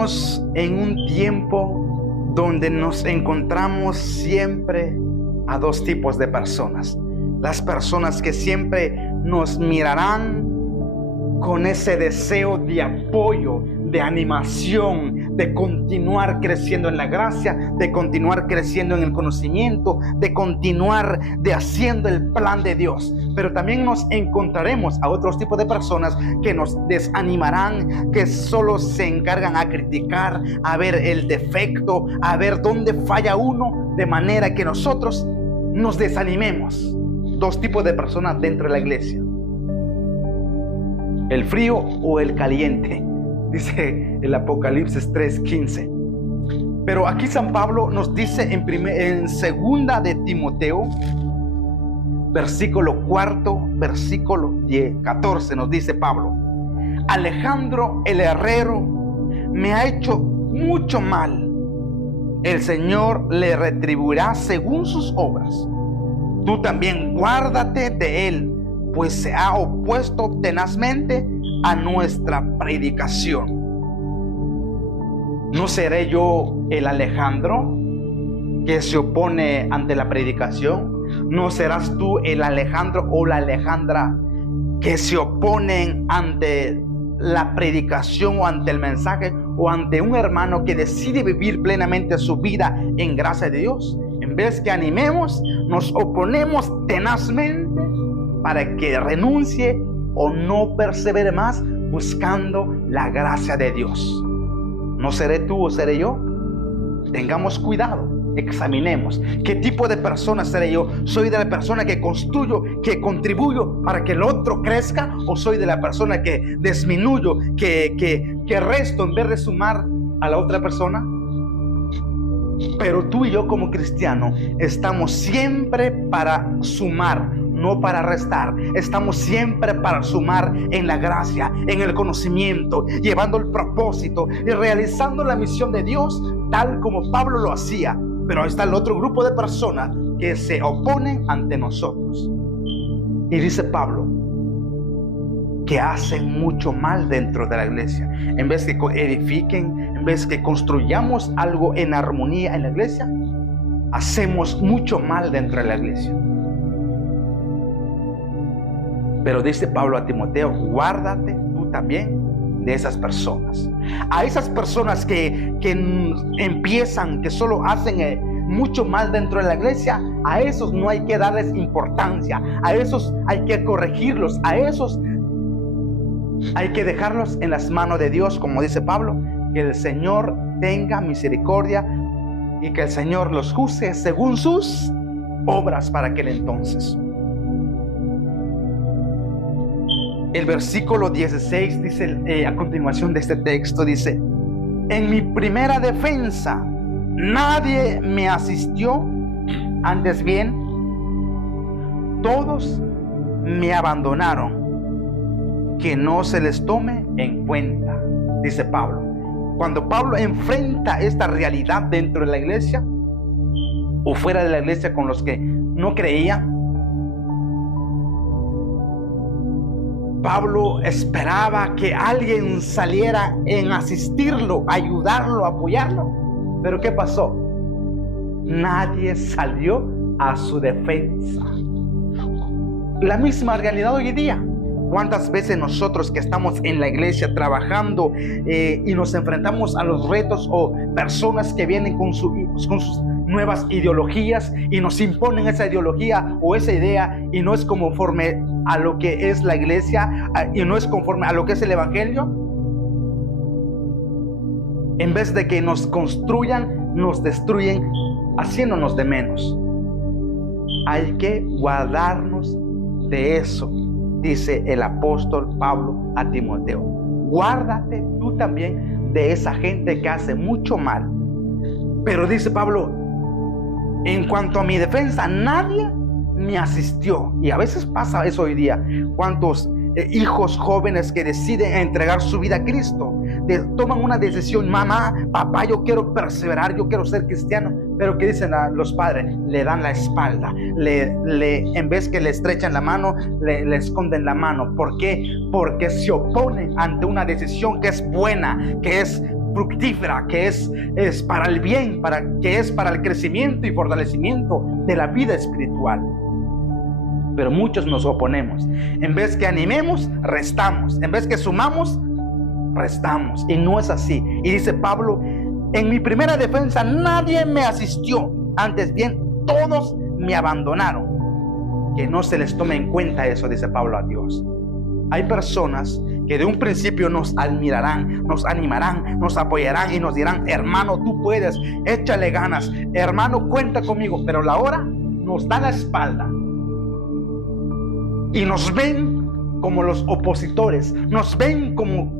Vivimos en un tiempo donde nos encontramos siempre a dos tipos de personas. Las personas que siempre nos mirarán con ese deseo de apoyo, de animación, de continuar creciendo en la gracia, de continuar creciendo en el conocimiento, de continuar haciendo el plan de Dios. Pero también nos encontraremos a otros tipos de personas que nos desanimarán, que solo se encargan a criticar, a ver el defecto, a ver dónde falla uno, de manera que nosotros nos desanimemos. Dos tipos de personas dentro de la iglesia: el frío o el caliente, dice el Apocalipsis 3:15. Pero aquí San Pablo nos dice en segunda de Timoteo, versículo 4, versículo 14, nos dice Pablo: Alejandro el herrero me ha hecho mucho mal. El Señor le retribuirá según sus obras. Tú también guárdate de él, pues se ha opuesto tenazmente a nuestra predicación. ¿No seré yo el Alejandro que se opone ante la predicación? ¿No serás tú el Alejandro o la Alejandra que se oponen ante la predicación o ante el mensaje, o ante un hermano que decide vivir plenamente su vida en gracia de Dios? En vez que animemos, nos oponemos tenazmente para que renuncie o no persevere más buscando la gracia de Dios. ¿No seré tú o seré yo? Tengamos cuidado, examinemos qué tipo de persona seré yo. ¿Soy de la persona que construyo, que contribuyo para que el otro crezca? ¿O soy de la persona que disminuyo, que resto en vez de sumar a la otra persona? Pero tú y yo como cristianos estamos siempre para sumar, no para restar. Estamos siempre para sumar en la gracia, en el conocimiento, llevando el propósito y realizando la misión de Dios tal como Pablo lo hacía. Pero ahí está el otro grupo de personas que se oponen ante nosotros. Y dice Pablo que hacen mucho mal dentro de la iglesia. En vez que edifiquen, en vez que construyamos algo en armonía en la iglesia, hacemos mucho mal dentro de la iglesia. Pero dice Pablo a Timoteo: guárdate tú también de esas personas. A esas personas que empiezan, que solo hacen mucho mal dentro de la iglesia, a esos no hay que darles importancia, a esos hay que corregirlos, a esos hay que dejarlos en las manos de Dios, como dice Pablo, que el Señor tenga misericordia y que el Señor los juzgue según sus obras para aquel entonces. El versículo 16 dice, a continuación de este texto, dice: en mi primera defensa nadie me asistió, antes bien todos me abandonaron. Que no se les tome en cuenta, dice Pablo. Cuando Pablo enfrenta esta realidad dentro de la iglesia o fuera de la iglesia con los que no creían, Pablo esperaba que alguien saliera en asistirlo, ayudarlo, apoyarlo. Pero ¿qué pasó? Nadie salió a su defensa. La misma realidad hoy día. ¿Cuántas veces nosotros que estamos en la iglesia trabajando y nos enfrentamos a los retos o personas que vienen con sus nuevas ideologías y nos imponen esa ideología o esa idea y no es conforme a lo que es la iglesia y no es conforme a lo que es el evangelio? En vez de que nos construyan, nos destruyen, haciéndonos de menos. Hay que guardarnos de eso, dice el apóstol Pablo a Timoteo. Guárdate tú también de esa gente que hace mucho mal. Pero dice Pablo, en cuanto a mi defensa, nadie me asistió. Y a veces pasa eso hoy día. ¿Cuántos hijos jóvenes que deciden entregar su vida a Cristo? Toman una decisión: mamá, papá, yo quiero perseverar, yo quiero ser cristiano. Pero ¿qué dicen a los padres? Le dan la espalda, en vez que le estrechan la mano, le esconden la mano. ¿Por qué? Porque se oponen ante una decisión que es buena, que es fructífera, que es para el bien, que es para el crecimiento y fortalecimiento de la vida espiritual. Pero muchos nos oponemos. En vez que animemos, restamos. En vez que sumamos, restamos. Y no es así. Y dice Pablo: en mi primera defensa nadie me asistió, antes bien todos me abandonaron. Que no se les tome en cuenta eso, dice Pablo a Dios. Hay personas que de un principio nos admirarán, nos animarán, nos apoyarán y nos dirán: hermano, tú puedes, échale ganas, hermano, cuenta conmigo. Pero la hora nos da la espalda y nos ven como los opositores, nos ven como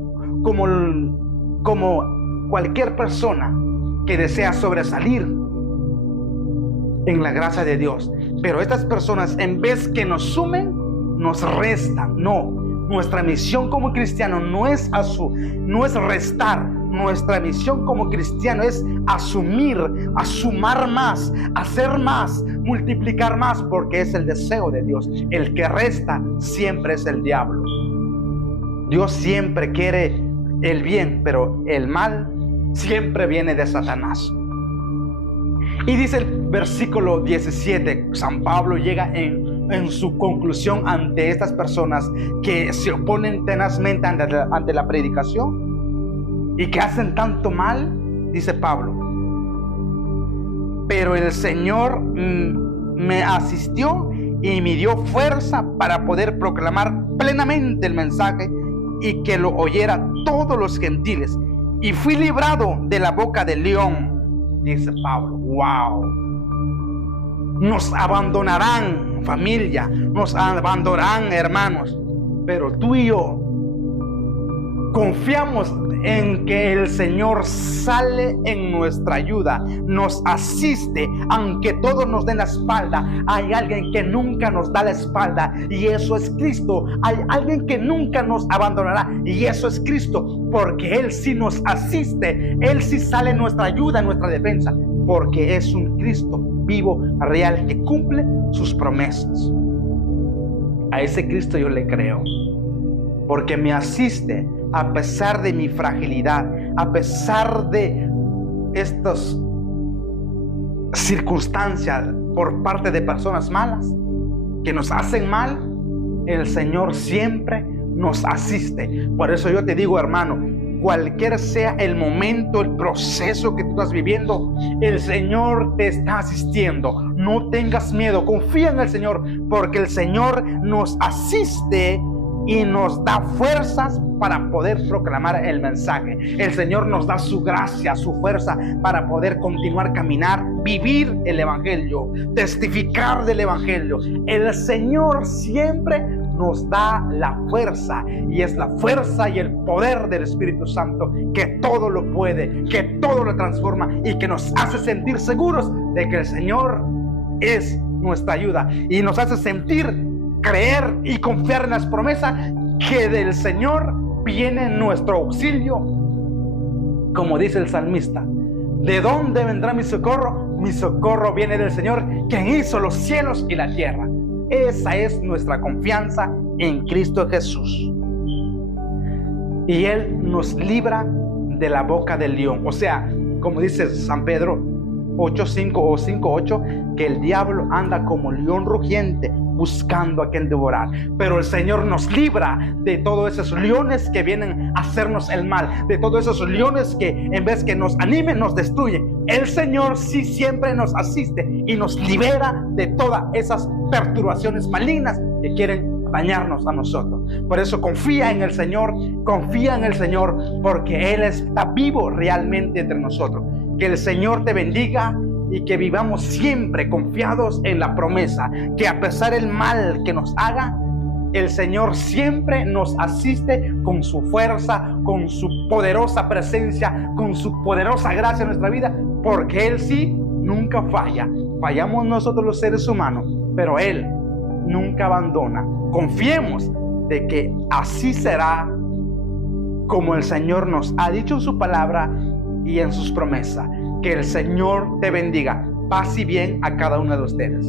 cualquier persona que desea sobresalir en la gracia de Dios. Pero estas personas, en vez que nos sumen, nos restan. No, nuestra misión como cristiano no es restar. Nuestra misión como cristiano es asumir, a sumar más, hacer más, multiplicar más, porque es el deseo de Dios. El que resta siempre es el diablo. Dios siempre quiere el bien, pero el mal siempre viene de Satanás. Y dice el versículo 17, San Pablo llega en su conclusión ante estas personas que se oponen tenazmente ante la predicación y que hacen tanto mal. Dice Pablo: pero el Señor me asistió y me dio fuerza para poder proclamar plenamente el mensaje y que lo oyera todos los gentiles, y fui librado de la boca del león. Dice Pablo: wow, nos abandonarán, familia, nos abandonarán, hermanos, pero tú y yo confiamos en que el Señor sale en nuestra ayuda, nos asiste. Aunque todos nos den la espalda, hay alguien que nunca nos da la espalda, y eso es Cristo. Hay alguien que nunca nos abandonará, y eso es Cristo, porque Él sí nos asiste, Él sí sale en nuestra ayuda, en nuestra defensa, porque es un Cristo vivo, real, que cumple sus promesas. A ese Cristo yo le creo, porque me asiste a pesar de mi fragilidad, a pesar de estas circunstancias por parte de personas malas que nos hacen mal. El Señor siempre nos asiste. Por eso yo te digo, hermano, cualquier sea el momento, el proceso que tú estás viviendo, el Señor te está asistiendo. No tengas miedo, confía en el Señor, porque el Señor nos asiste y nos da fuerzas para poder proclamar el mensaje. El Señor nos da su gracia, su fuerza para poder continuar, caminar, vivir el Evangelio, testificar del Evangelio. El Señor siempre nos da la fuerza, y es la fuerza y el poder del Espíritu Santo que todo lo puede, que todo lo transforma y que nos hace sentir seguros de que el Señor es nuestra ayuda, y nos hace sentir, creer y confiar en las promesas que del Señor viene nuestro auxilio. Como dice el salmista: ¿de dónde vendrá mi socorro? Mi socorro viene del Señor, quien hizo los cielos y la tierra. Esa es nuestra confianza en Cristo Jesús. Y Él nos libra de la boca del león. O sea, como dice San Pedro 8:5 o 5:8, que el diablo anda como león rugiente buscando a quien devorar. Pero el Señor nos libra de todos esos leones que vienen a hacernos el mal, de todos esos leones que en vez que nos animen, nos destruyen. El Señor sí siempre nos asiste y nos libera de todas esas perturbaciones malignas que quieren dañarnos a nosotros. Por eso confía en el Señor, porque Él está vivo realmente entre nosotros. Que el Señor te bendiga y que vivamos siempre confiados en la promesa, que a pesar del mal que nos haga, el Señor siempre nos asiste con su fuerza, con su poderosa presencia, con su poderosa gracia en nuestra vida, porque Él sí nunca falla. Fallamos nosotros los seres humanos, pero Él nunca abandona. Confiemos de que así será como el Señor nos ha dicho en su palabra y en sus promesas. Que el Señor te bendiga. Paz y bien a cada uno de ustedes.